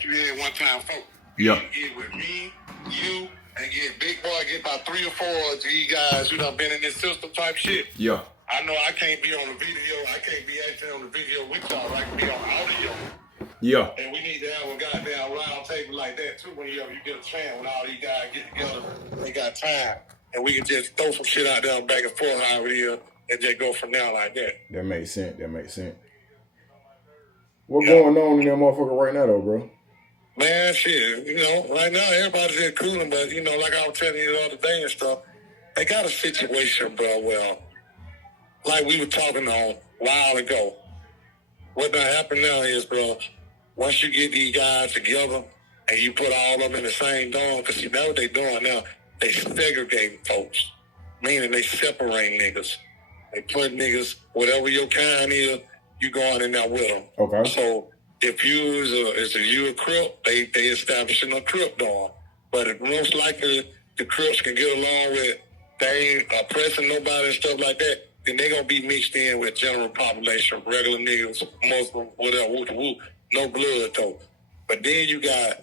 like you had one time, folks. Yeah. You get with me, you, and get Big Boy, get about 3 or 4 of these guys who done been in this system type shit. Yeah. I know I can't be on the video. I can't be acting on the video with y'all. I can be on audio. Yeah. And we need to have a goddamn round table like that too when you get a chance when all these guys get together. They got time. And we can just throw some shit out there back and forth however it is and just go from now like that. That makes sense. What's going on in that motherfucker right now though, bro? Man, shit, right now everybody's just cooling, but like I was telling you the other day and stuff, they got a situation, bro, well, like we were talking on a while ago. What done happened now is, bro, once you get these guys together and you put all of them in the same dorm, because you know what they doing now, they segregating folks, meaning they separate niggas. They put niggas, whatever your kind is, you going in there with them. Okay. So if you a Crip, they establishing a Crip dorm. But if most likely the Crips can get along with, they ain't oppressing nobody and stuff like that, then they gonna be mixed in with general population, regular niggas, Muslim, whatever, no blood though. But then you got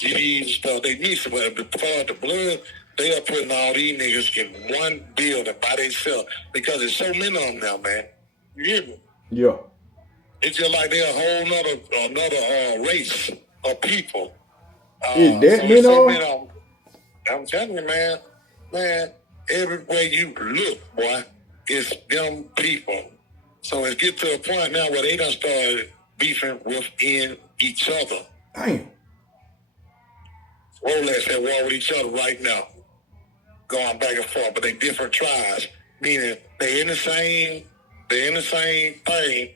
GDs and stuff, they mix it, but before the blood, they are putting all these niggas in one building by themselves because there's so many of them now, man. You hear me? Yeah. It's just like they're a whole another race of people. Is that many of them? I'm telling you, man, everywhere you look, boy, it's them people. So it's get to a point now where they done started beefing within each other. Damn. Rolex at war with each other right now, going back and forth, but they different tribes, meaning they in the same thing,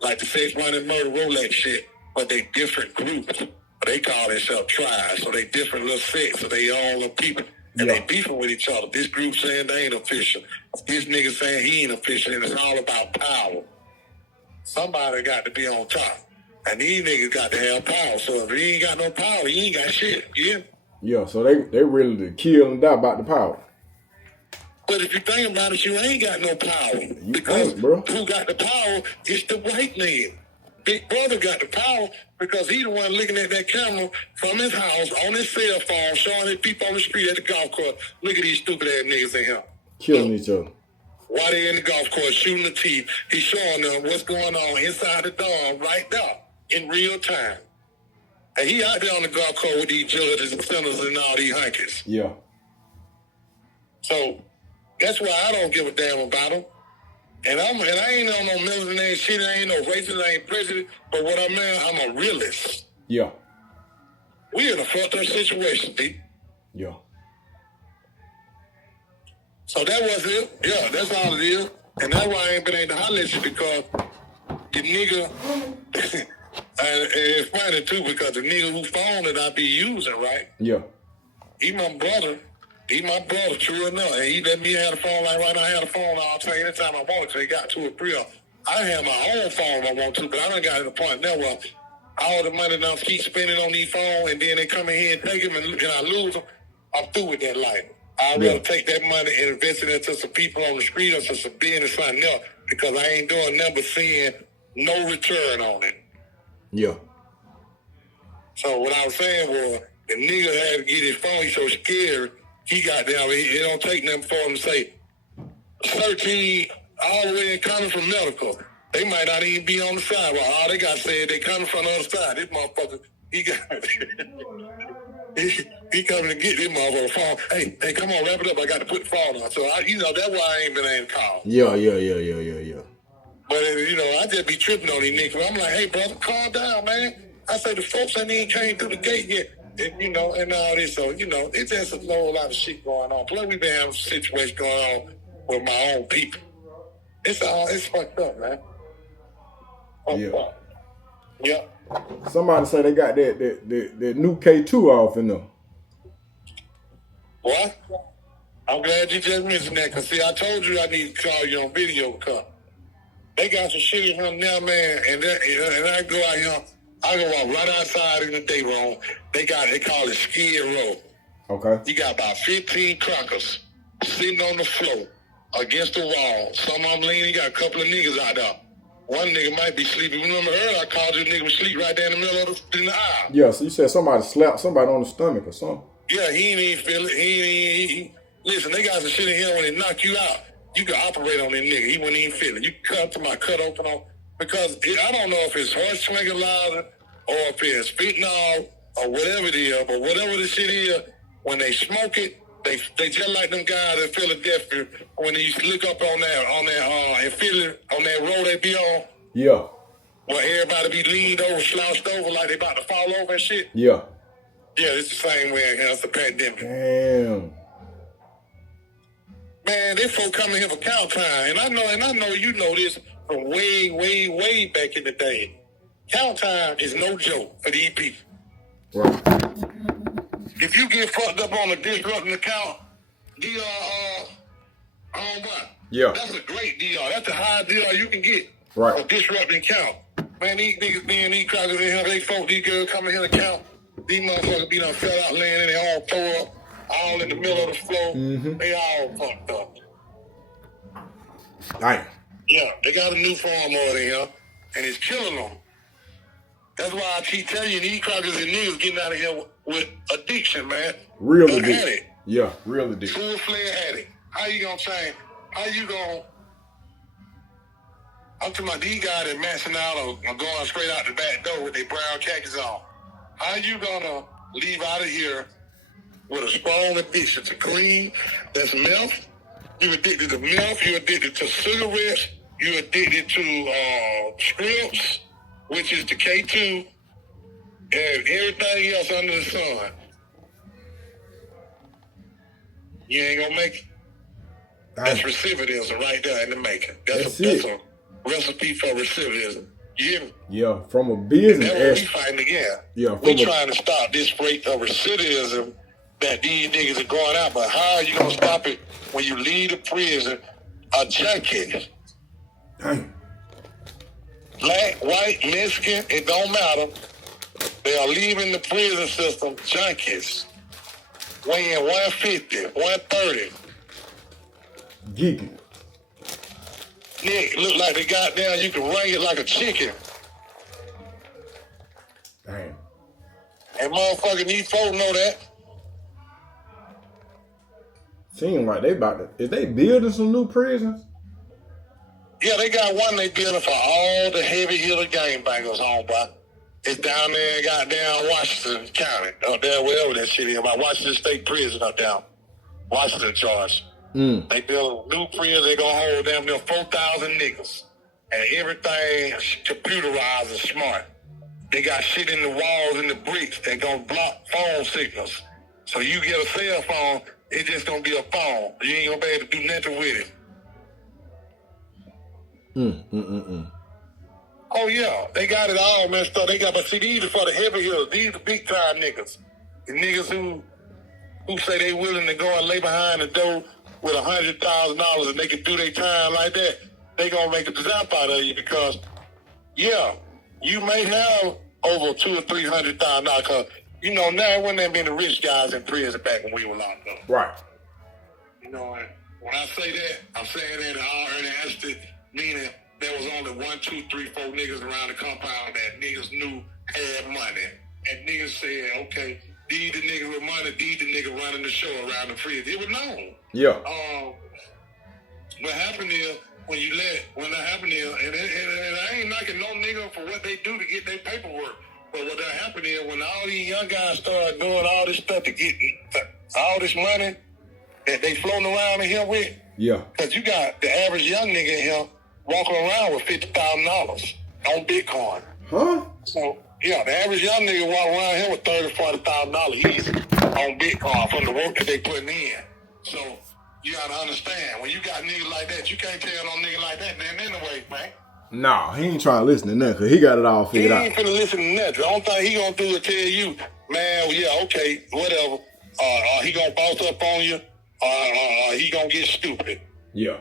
like the sex, money, murder, Rolex shit, but they different groups. But they call themselves tribes, so they different little sects, so they all little people, and they beefing with each other. This group saying they ain't official, this nigga saying he ain't official, and it's all about power. Somebody got to be on top. And these niggas got to have power. So if he ain't got no power, he ain't got shit. Yeah. Yeah, so they really to kill and die about the power. But if you think about it, you ain't got no power. Bro. Who got the power is the white man. Big Brother got the power because he the one looking at that camera from his house on his cell phone, showing his people on the street at the golf course. Look at these stupid ass niggas in here. Killing each other. While they in the golf course shooting the tee, he's showing them what's going on inside the dorm right there in real time. And he out there on the golf course with these judges and senators and all these hunkies. Yeah. So that's why I don't give a damn about them. And I ain't on no military shit. I ain't no racist. I ain't president. But what I mean, I'm a realist. Yeah. We in a fucked up situation, D. Yeah. So that was it. Yeah, that's all it is. And that's why I ain't been able to holler at you because the nigga, and it's funny too because the nigga whose phone that I be using, right? Yeah. He my brother, true enough. And he let me have the phone like right now. I have the phone all the time, anytime I want to. He got 2 or 3 of them. I have my own phone if I want to, but I done got to the point now where all the money done keep spending on these phones and then they come in here and take them and I lose them. I'm through with that life. I'd rather take that money and invest it into some people on the street or some business or something else because I ain't doing nothing but seeing no return on it. Yeah. So what I was saying was the nigga had to get his phone. He's so scared. He got down. It don't take nothing for him to say 13 all the way and coming from medical. They might not even be on the sidewalk. All they got to say is they coming from the other side. This motherfucker, he got he coming to get this motherfucker phone. Hey, come on, wrap it up. I got to put the phone on. So, that's why I ain't been able to call. Yeah. But, I just be tripping on these niggas. I'm like, hey, brother, calm down, man. I say the folks ain't even came through the gate yet. And, and all this. So, it's just a whole lot of shit going on. Plus, we been having situations going on with my own people. It's fucked up, man. Yeah. Somebody say they got that new K2 off in them. What? I'm glad you just mentioned that, because, see, I told you I need to call you on video because they got some shit in here now, man, and I go out here, I go out right outside in the day room. They call it Skid Row. Okay. You got about 15 crackers sitting on the floor against the wall. Some of them leaning, you got a couple of niggas out there. One nigga might be sleeping. Remember earlier I called you nigga was sleep right there in the middle of the aisle. Yeah, so you said somebody slapped somebody on the stomach or something. Yeah, he ain't even feel it. Listen, they got some shit in here when they knock you out. You can operate on that nigga. He wouldn't even feel it. You cut to my cut open on because I don't know if it's horse tranquilizer or if it's fentanyl or whatever it is, but whatever the shit is, when they smoke it, they just like them guys in Philadelphia when they used to look up on that and feel it on that road they be on. Yeah. Where everybody be leaned over, slouched over like they about to fall over and shit. Yeah. Yeah, it's the same way in here. It's a pandemic. Damn. Man, they folk coming here for count time, and I know you know this from way, way, way back in the day. Count time is no joke for these people. Right. If you get fucked up on a disrupting account, what? Yeah. That's a great deal. That's the highest deal you can get. Right. A disrupting count. Man, these niggas being these crackers in here, they folk, these girls coming here to count. These motherfuckers be done fell out laying and they all tore up, all in the middle of the floor. Mm-hmm. They all fucked up. Damn. Yeah, they got a new form over here, and it's killing them. That's why I keep telling you, these crackers and niggas getting out of here with addiction, man. Real They're addiction. addict. Yeah, real addiction. Full-fledged addict. How you gonna change? How you gonna... I'm talking about these guys that maxing out or going straight out the back door with their brown khakis on. How you gonna leave out of here with a strong addiction to cream, that's meth? You addicted to meth, you addicted to cigarettes, you addicted to scripts, which is the K2, and everything else under the sun. You ain't gonna make it. That's recidivism right there in the making. That's a recipe for recidivism. You hear me? Yeah, from a business aspect. That's what we fighting again. Yeah, we trying to stop this rate of recidivism that these niggas are going out, but how are you gonna stop it when you leave the prison a junkie? Dang. Black, white, Mexican, it don't matter. They are leaving the prison system junkies. Weighing 150, 130. Geeking. Nick, look like they got down, you can wring it like a chicken. Damn. And motherfucking these folks know that. Seem like they about to... Is they building some new prisons? Yeah, they got one they building for all the heavy hitter gangbangers, homeboy. It's down there in goddamn Washington County, up there, wherever that shit is, about Washington State Prison up down. Washington charge. They build a new prison, they gonna hold damn near 4,000 niggas. And everything computerized and smart. They got shit in the walls and the bricks that gonna block phone signals. So you get a cell phone, it's just gonna be a phone. You ain't gonna be able to do nothing with it. Oh yeah, they got it all messed up. They got, but see, these are for the heavy hitters. These are the big time niggas. The niggas who say they willing to go and lay behind the door with $100,000 and they can do their time like that. They gonna make a zap out of you because, yeah, you may have over $200,000 or $300,000 because you know now it wouldn't have been the rich guys in prison back when we were locked up. Right. You know, when I say that, I'm saying that in all earnest, meaning there was only 1, 2, 3, 4 niggas around the compound that niggas knew had money. And niggas said, okay, these the niggas with money, these the niggas running the show around the prison. It was known. Yeah. What happened is, when that happened is, and I ain't knocking no nigga for what they do to get their paperwork. But what that happened is, when all these young guys started doing all this stuff to get all this money that they floating around in here with. Yeah. Because you got the average young nigga in here walking around with $50,000 on Bitcoin. Huh? So, yeah, the average young nigga walk around here with $30,000, $40,000 easy on Bitcoin from the work that they putting in. So, you gotta understand, when you got niggas like that, you can't tell no nigga like that, man, anyway, man. Nah, he ain't trying to listen to nothing, because he got it all figured out. He ain't finna listen to nothing. The only thing he gonna do is tell you, man, yeah, okay, whatever. He gonna boss up on you, he gonna get stupid. Yeah.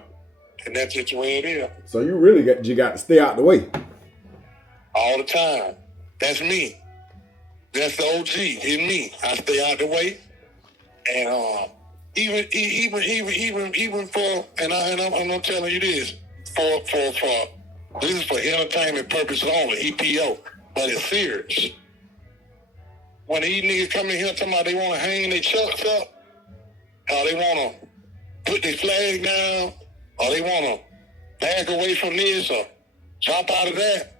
And that's just the way it is. So you really got to stay out the way. All the time. That's me. That's the OG. It's me. I stay out the way. And even for, and I'm telling you this, for This is for entertainment purposes only, EPO. But it's serious. When these niggas come in here talking about they want to hang their chucks up, or they want to put their flag down, or they want to back away from this, or jump out of that,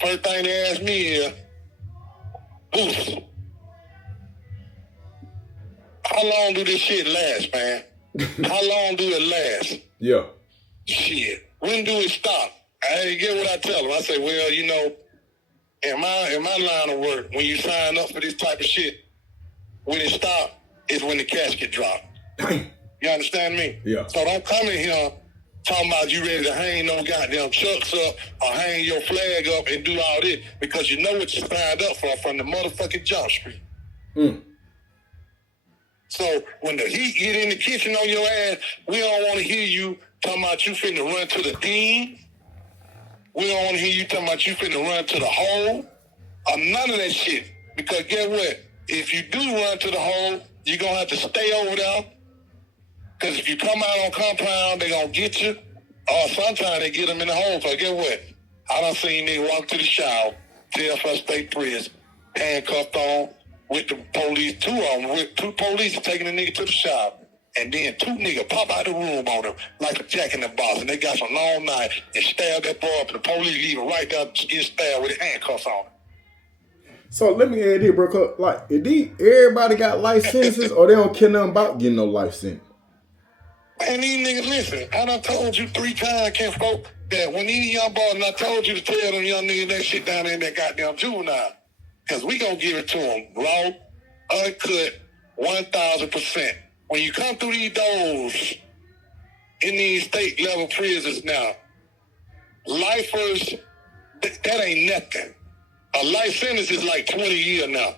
first thing they ask me is, Boost, how long do this shit last, man? How long do it last? Yeah. Shit. When do it stop? I get what I tell them. I say, well, you know, in my line of work, when you sign up for this type of shit, when it stops is when the casket drop. You understand me? Yeah. So don't come in here talking about you ready to hang no goddamn chucks up or hang your flag up and do all this because you know what you signed up for from the motherfucking jump street. So when the heat get in the kitchen on your ass, we don't want to hear you talking about you finna run to the dean. We don't want to hear you talking about you finna run to the hole or none of that shit. Because guess what? If you do run to the hole, you're going to have to stay over there. Because if you come out on compound, they're going to get you. Or sometimes they get them in the hole. So guess what? I done seen niggas walk to the shower, TFS State Prison, handcuffed on, with the police, two of them, with two police taking the nigga to the shower. And then two niggas pop out the room on them like a jack in the box. And they got some long knife and stab that boy up. And the police leave him right there, get stabbed with handcuffs on him. So let me add here, bro. Cause like, everybody got life sentences or they don't care nothing about getting no life sentence? Man, these niggas, listen, I done told you 3 times, Ken folk, that when these young boys, and I told you to tell them young niggas that shit down there in that goddamn juvenile. Because we gonna give it to them raw, uncut, 1,000%. When you come through these doors in these state level prisons now, lifers, that ain't nothing. A life sentence is like 20 years now.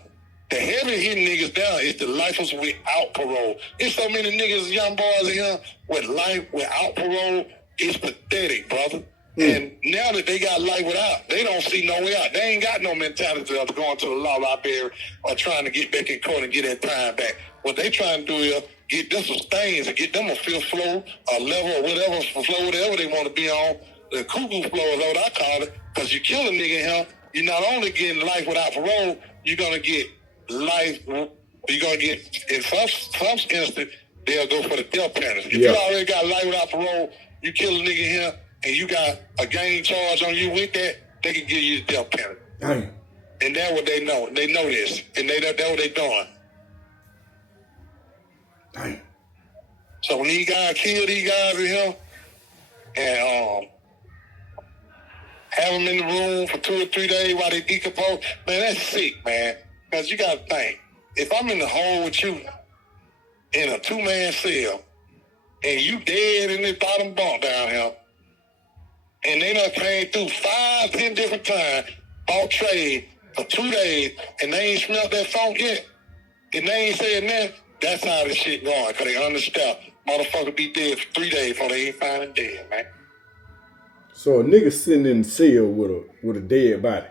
The heavy hitting niggas down is the lifers without parole. There's so many niggas, young boys in here with life without parole. It's pathetic, brother. And now that they got life without, they don't see no way out. They ain't got no mentality of going to the law library or trying to get back in court and get that time back. What they trying to do is get them some stains and get them a fifth floor, a level, or whatever floor, whatever they want to be on. The cuckoo floor is what I call it. Because you kill a nigga in here, you're not only getting life without parole, you're going to get life, you're going to get, in some instance, they'll go for the death penalty. If you already got life without parole, you kill a nigga here, and you got a gang charge on you with that, they can give you the death penalty. Damn. And that's what they know. They know this. And that's what they doing. Damn. So when these guys kill these guys in here and have them in the room for 2 or 3 days while they decompose, man, that's sick, man. Because you got to think, if I'm in the hole with you in a 2-man cell and you dead in this bottom bunk down here, and they done came through 5, 10 different times, bought trade for 2 days, and they ain't smelled that funk yet, and they ain't saying that, that's how this shit going, because they understand. Motherfucker be dead for 3 days before they ain't find him dead, man. So a nigga sitting in the cell with a dead body.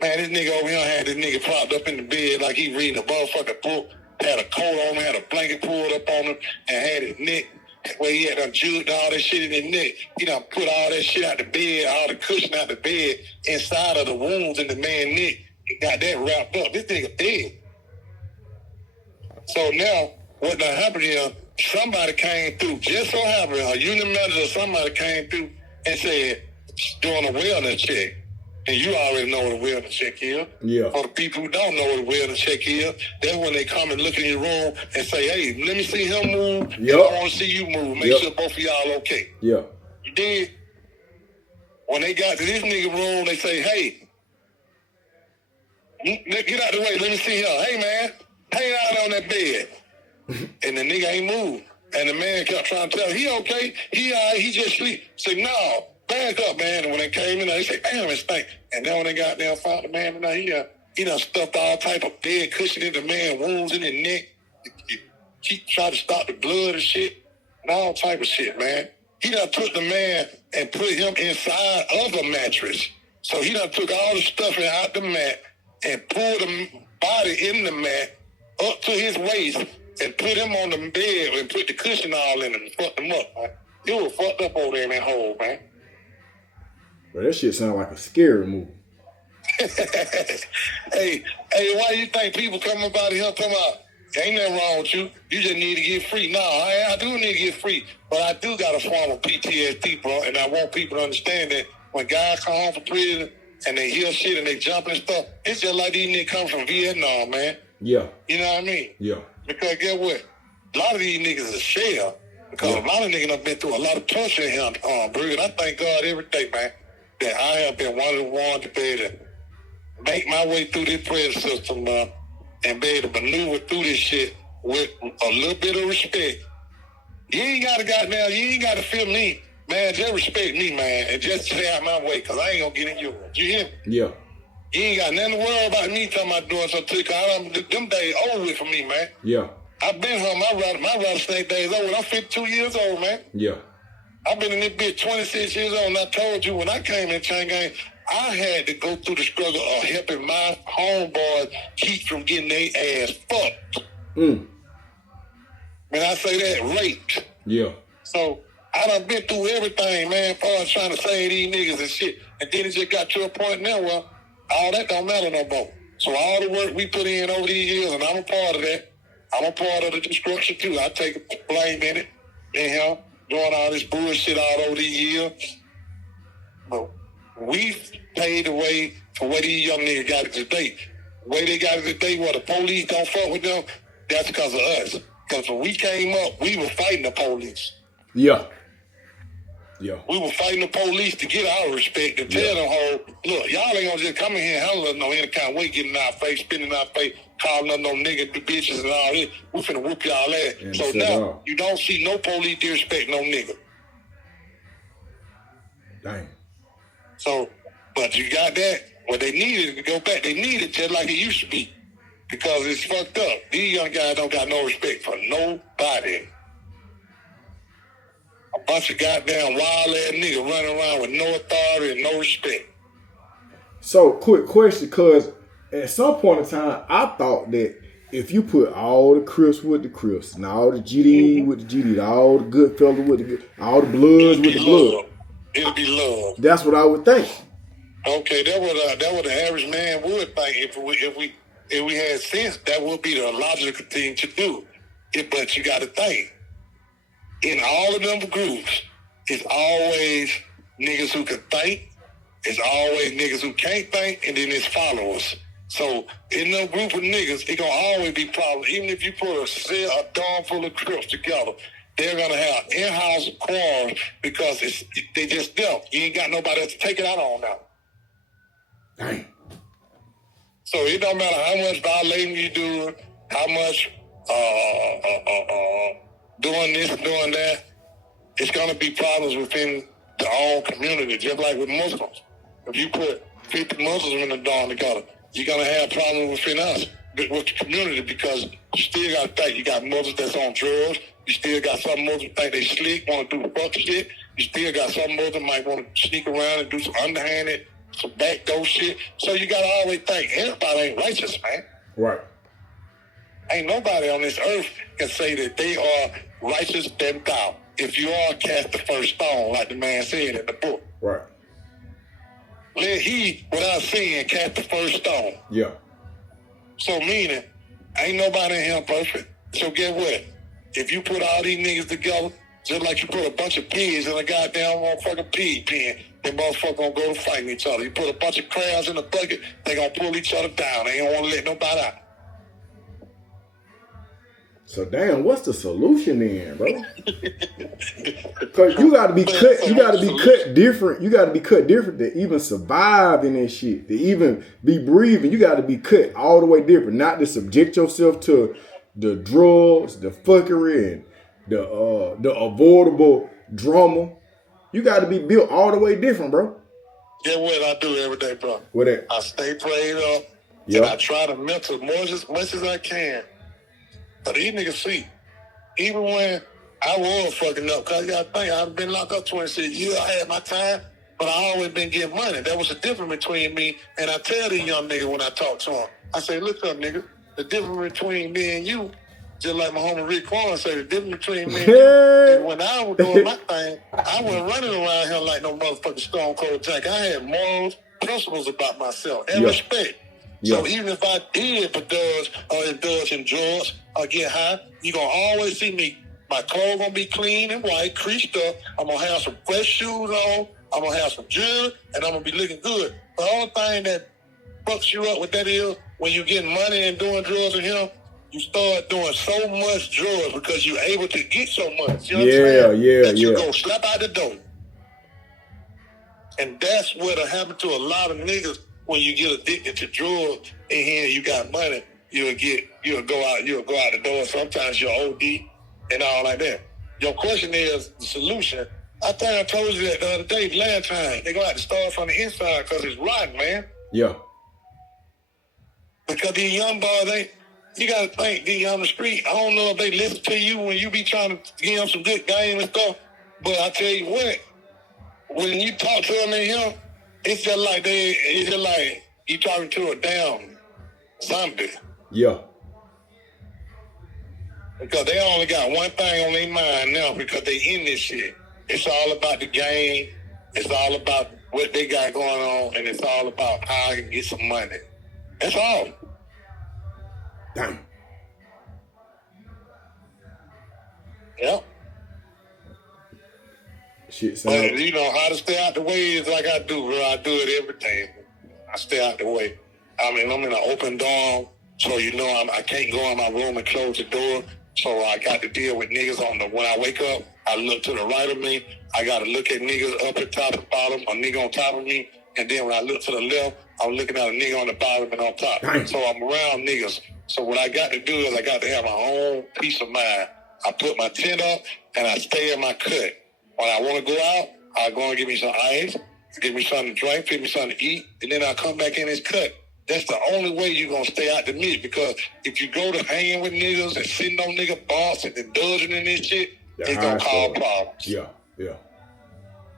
Man, this nigga over here had this nigga propped up in the bed like he reading a motherfucking book, had a coat on him, had a blanket pulled up on him, and had his neck where he had done juked all that shit in his neck. He done put all that shit out the bed, all the cushion out the bed, inside of the wounds in the man's neck. He got that wrapped up. This nigga dead. So now, what done happened is, somebody came through, just so happened, a union manager or somebody came through and said, doing a wellness check. And you already know what a wellness check is. Yeah. For the people who don't know what a wellness check is, that's when they come and look in your room and say, hey, let me see him move. Yep. I want to see you move. Make sure both of y'all okay. Yeah. You did. When they got to this nigga room, they say, hey, get out the way. Let me see him. Hey, man, hang out on that bed. And the nigga ain't moved. And the man kept trying to tell him, he okay. He just sleep. Say, no. Back up, man. And when they came in, they said, damn, it stink. And then when they got there and found the man, he done stuffed all type of dead cushion in the man's wounds in his neck. He tried to stop the blood and shit. And all type of shit, man. He done took the man and put him inside of a mattress. So he done took all the stuffing out the mat and pulled the body in the mat up to his waist and put him on the bed and put the cushion all in him and fucked him up, man. He was fucked up over there in that hole, man. But that shit sound like a scary movie. hey, why you think people come up out of here talking about, ain't nothing wrong with you, you just need to get free? No, I do need to get free, but I do got a form of PTSD, bro, and I want people to understand that when guys come home from prison and they hear shit and they jump and stuff, it's just like these niggas come from Vietnam, man. Yeah. You know what I mean? Yeah. Because guess what? A lot of these niggas are shell. Because a lot of niggas have been through a lot of torture in here, Bruce. I thank God every day, man, that I have been one of the ones to be able to make my way through this prison system, and be able to maneuver through this shit with a little bit of respect. You ain't got to feel me, man. Just respect me, man, and just stay out my way, because I ain't going to get in yours. You hear me? Yeah. You ain't got nothing to worry about me talking about doing something. Them days over with for me, man. Yeah. I've been home. My rattlesnake days over. I'm 52 years old, man. Yeah. I've been in this bitch 26 years old, and I told you when I came in Chain Gang, I had to go through the struggle of helping my homeboys keep from getting their ass fucked. When I say that, raped. Yeah. So I done been through everything, man, as far as trying to save these niggas and shit. And then it just got to a point now where all that don't matter no more. So all the work we put in over these years, and I'm a part of that. I'm a part of the destruction too. I take blame in it. And him doing all this bullshit all over these years. But we paid the way for what these young niggas got it today. The way they got it today, where the police don't fuck with them, that's because of us. Because when we came up, we were fighting the police. Yeah. Yeah. We were fighting the police to get our respect, and tell them, look, y'all ain't gonna just come in here and handle us no any kind of way, getting in our face, spinning our face, calling us no niggas, bitches, and all this. We finna whoop y'all ass. And so now, you don't see no police disrespect no nigga. Dang. So, but you got that. What they needed to go back, they need it just like it used to be. Because it's fucked up. These young guys don't got no respect for nobody. A bunch of goddamn wild ass niggas running around with no authority and no respect. So, quick question, because at some point in time, I thought that if you put all the Crips with the Crips, and all the GD with the GD, all the good fellas with the good, all the Bloods with the Blood, it'll be love. That's what I would think. Okay, that what the average man would think if we had sense. That would be the logical thing to do. But you got to think. In all of them groups, it's always niggas who can think, it's always niggas who can't think, and then it's followers. So in them group of niggas, it gonna always be problems. Even if you put a dorm full of Crips together, they're gonna have in-house quarrels because they just them. You ain't got nobody else to take it out on now. Dang. So it don't matter how much violating you do, how much doing this and doing that, it's going to be problems within the own community, just like with Muslims. If you put 50 Muslims in the dorm together, you're going to have problems within us, with the community, because you still got to think. You got Muslims that's on drugs. You still got some Muslims think they slick, want to do fuck shit. You still got some Muslims might want to sneak around and do some underhanded, some backdoor shit. So you got to always think, everybody ain't righteous, man. Right. Ain't nobody on this earth can say that they are righteous than thou. If you are, cast the first stone, like the man said in the book. Right. Let he, without sin, cast the first stone. Yeah. So meaning, ain't nobody in here perfect. So get what? If you put all these niggas together, just like you put a bunch of pigs in a goddamn motherfucking pig pen, them motherfuckers gonna go to fighting each other. You put a bunch of crabs in a bucket, they gonna pull each other down. They don't want to let nobody out. So damn, what's the solution then, bro? Because you gotta be cut. You gotta be cut different. You gotta be cut different to even survive in this shit. To even be breathing, you gotta be cut all the way different. Not to subject yourself to the drugs, the fuckery, and the avoidable drama. You gotta be built all the way different, bro. Get what I do every day, bro. What that? I stay prayed up, and I try to mentor as much as I can. But these niggas see, even when I was fucking up, because you got to think, I've been locked up 26 years, I had my time, but I always been getting money. That was the difference between me, and I tell these young niggas when I talk to them, I say, look up, nigga, the difference between me and you just like my homie Rick Quan said, the difference between me and you, and when I was doing my thing, I wasn't running around here like no motherfucking Stone Cold Jack. I had morals, principles about myself, and respect. So even if I did indulge in drugs or get high, you gonna always see me. My clothes gonna be clean and white, creased up. I'm gonna have some fresh shoes on. I'm gonna have some jewelry, and I'm gonna be looking good. The only thing that fucks you up with that is when you get money and doing drugs with him, you start doing so much drugs because you're able to get so much. You know what I'm saying? That you go slap out the door. And that's what'll happen to a lot of niggas when you get addicted to drugs and here you got money, you'll go out the door. Sometimes you're OD and all like that. Your question is the solution. I think I told you that the other day, last time. They're going to have to start from the inside because it's rotten, man. Yeah. Because these young boys, you got to think, these on the street, I don't know if they listen to you when you be trying to give them some good game and stuff, but I tell you what, when you talk to them in here, it's just like you talking to a damn zombie. Yeah. Because they only got one thing on their mind now because they in this shit. It's all about the game. It's all about what they got going on, and it's all about how I can get some money. That's all. Damn. Yep. Shit, but you know how to stay out the way is like I do, bro. I do it every day. I stay out the way. I mean, I'm in an open dorm, so you know I can't go in my room and close the door. So I got to deal with niggas when I wake up, I look to the right of me. I got to look at niggas up at top and bottom, a nigga on top of me. And then when I look to the left, I'm looking at a nigga on the bottom and on top. Nice. So I'm around niggas. So what I got to do is I got to have my own peace of mind. I put my tent up and I stay in my cut. When I want to go out, I go and get me some ice, get me something to drink, get me something to eat, and then I come back in this cut. That's the only way you're going to stay out the mix, because if you go to hanging with niggas and sitting on nigga boss and indulging in this shit, it's going to cause problems. Yeah.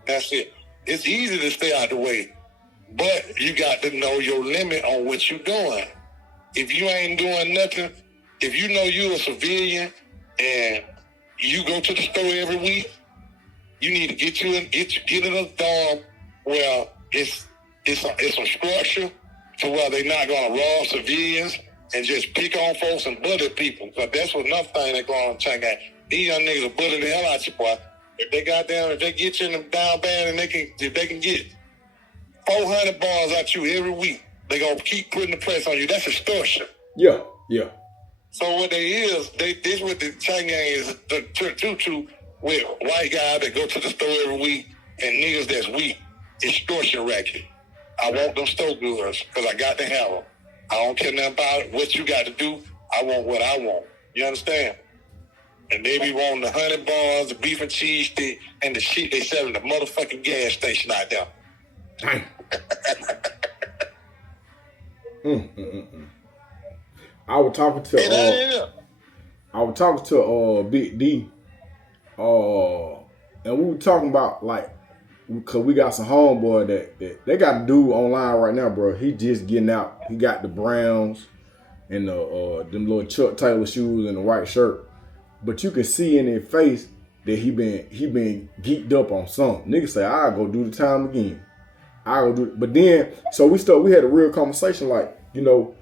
That's it. It's easy to stay out the way, but you got to know your limit on what you're doing. If you ain't doing nothing, if you know you're a civilian and you go to the store every week, you need to get in a dorm where it's a structure to where they're not going to rob civilians and just pick on folks and bully people. Because that's another thing they're going to check out. These young niggas will bully the hell out you, boy. If they get you in them down bad and if they can get 400 bars out you every week, they're going to keep putting the press on you. That's extortion. Yeah. So what this what the chain gang is to with white guys that go to the store every week and niggas that's weak. Extortion racket. I want them store goods because I got to have them. I don't care nothing about what you got to do. I want what I want. You understand? And they be wanting the 100 bars, the beef and cheese stick, and the shit they sell in the motherfucking gas station out there. Dang. I was talking to Big D, and we were talking about because we got some homeboy that they got a dude online right now, bro. He just getting out. He got the Browns and them little Chuck Taylor shoes and the white shirt. But you can see in his face that he been geeked up on something. Niggas say, I'll go do the time again. I'll go do it. But then, so we had a real conversation like, you know,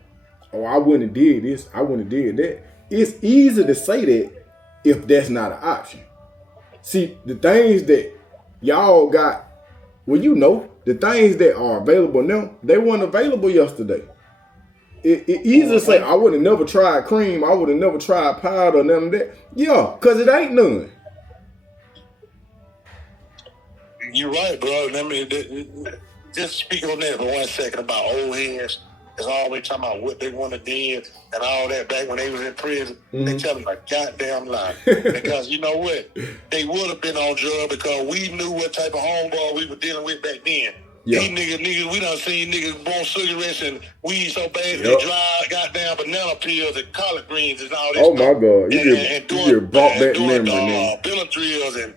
I wouldn't have did this. I wouldn't have did that. It's easy to say that if that's not an option. See, the things that y'all got, well, you know, the things that are available now, they weren't available yesterday. It easy to say, I would have never tried cream, I would have never tried powder, none of that. Yeah, because it ain't none. You're right, bro. Let me just speak on that for 1 second about old heads. It's always talking about what they want to do and all that back when they was in prison. Mm-hmm. They tell them a goddamn lie. Because you know what? They would have been on drugs because we knew what type of homeboy we were dealing with back then. Yeah. These niggas, we done seen niggas burn cigarettes and weed so bad they dry goddamn banana peels and collard greens and all this stuff. My God. You brought back memory, man. Benadryls and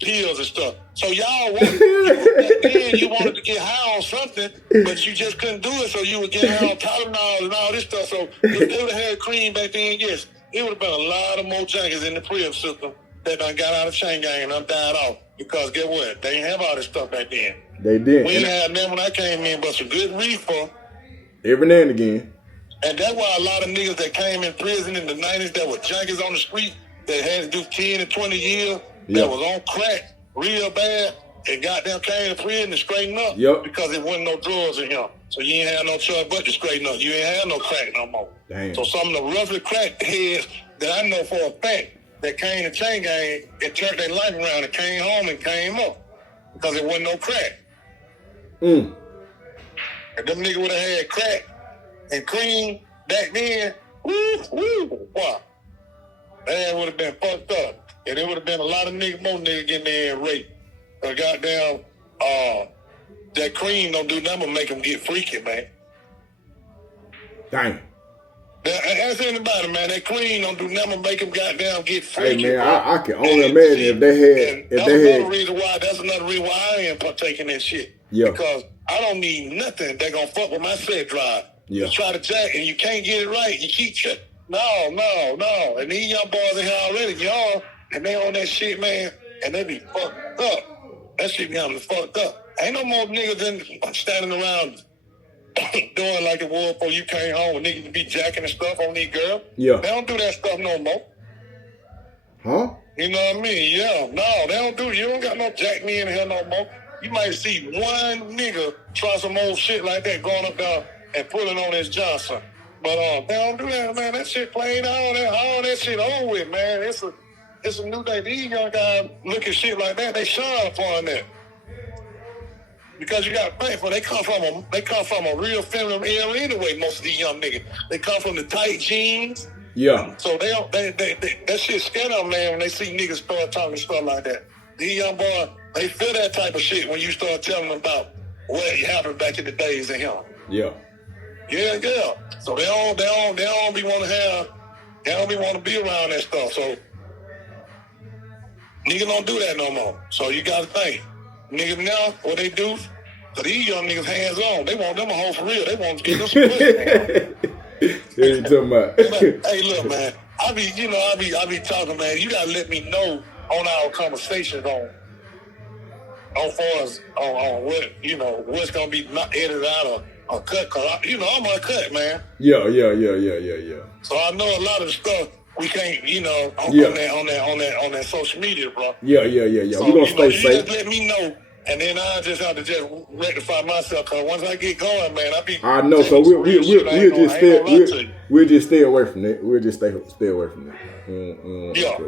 pills and stuff. So y'all you wanted to get high on something, but you just couldn't do it, so you would get high on Tylenol and all this stuff. So if they would have had cream back then, yes. it would have been a lot of more junkies in the prison system that done got out of chain gang and done died off. Because get what? They ain't have all this stuff back then. They did. We ain't had them when I came in, but some good reefer. Every now and again. And that's why a lot of niggas that came in prison in the 90s that were junkies on the street, that had to do 10 and 20 years, that was on crack real bad, and goddamn came to prison and straightened up because there wasn't no drugs in him. So you ain't have no choice but to straighten up. You ain't have no crack no more. Damn. So some of the roughly crack heads that I know for a fact that came to chain gang and turned their life around and came home and came up because there wasn't no crack. If them niggas would have had crack and cream back then, wow. That would have been fucked up. And there would have been a lot of niggas, more niggas getting there and raped. But goddamn, that cream don't do nothing but make them get freaky, man. Damn. Ask anybody, man. That cream don't do nothing but make them goddamn get freaky. Hey, man, I can only imagine if they had. That's another reason why I ain't partaking in shit. Yeah. Because I don't need nothing that gonna fuck with my set drive. Yeah. You try to jack and you can't get it right. You keep No. And these young boys in here already young, and they on that shit, man, and they be fucked up. That shit got them fucked up. Ain't no more niggas standing around doing like it was before you came home and niggas be jacking and stuff on these girls. Yeah. They don't do that stuff no more. Huh? You know what I mean? Yeah. No, they don't do it. You don't got no jack me in here no more. You might see one nigga try some old shit like that going up there and pulling on his Johnson. But they don't do that, man. That shit plain all that shit over with, man. It's a new day. These young guys look at shit like that, they shine upon that. Because you gotta think for they come from a real feminine era anyway, most of these young niggas. They come from the tight jeans. Yeah. So they that shit scared them, man, when they see niggas start talking stuff like that. These young boys, they feel that type of shit when you start telling them about what happened back in the days in him. Yeah. Yeah. So they don't be want to be around that stuff. So niggas don't do that no more. So you gotta think. Niggas now, what they do, so these young niggas hands on. They want them a hoe for real. They want to get them some pussy. What you talking about? Hey, look, man. I be talking, man. You gotta let me know on our conversations on far as on what what's gonna be not edited out or cut. Cause I'm uncut, man. Yeah. So I know a lot of the stuff we can't, on that social media, bro. Yeah. So, We're gonna stay you safe. just let me know, and then I just have to just rectify myself. Cause once I get going, man, I know. So we'll just stay away from it. We'll just stay away from it. Yeah.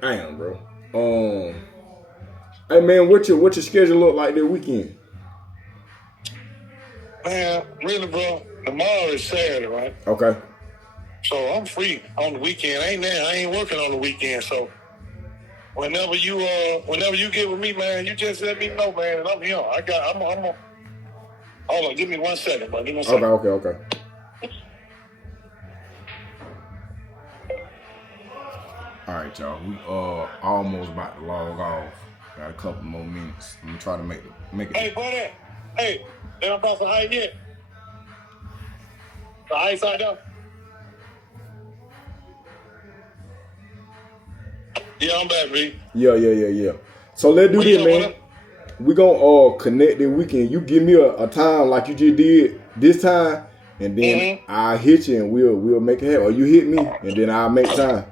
Damn, bro. Hey man, what your schedule look like this weekend? Man, really, bro. Tomorrow is Saturday, right? Okay. So I'm free on the weekend. I ain't working on the weekend. So whenever you get with me, man, you just let me know, man, and I'm here. Hold on, give me 1 second, bro. Give me 1 second. Okay. All right, y'all. We almost about to log off. Got a couple more minutes. I'm gonna try to make it. Hey, buddy. Hey, they don't got some ice yet. The ice out there. Yeah, I'm back, B. Yeah. So let's do this, man. We gonna connect this weekend. You give me a time like you just did this time, and then I'll hit you and we'll make it happen. Or you hit me and then I'll make time.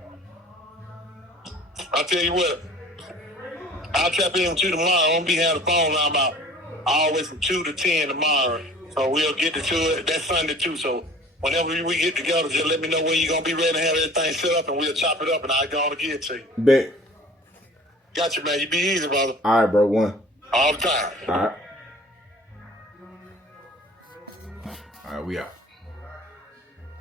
I'll tell you what. I'll tap in with you tomorrow. I won't be having the phone now about all the way from 2 to 10 tomorrow. So we'll get to it. That's Sunday too. So whenever we get together, just let me know when you're gonna be ready to have everything set up, and we'll chop it up, and I'll go on to get it to you. Bet. Got you, man. You be easy, brother. All right, bro. One. All the time. All right. All right, we out.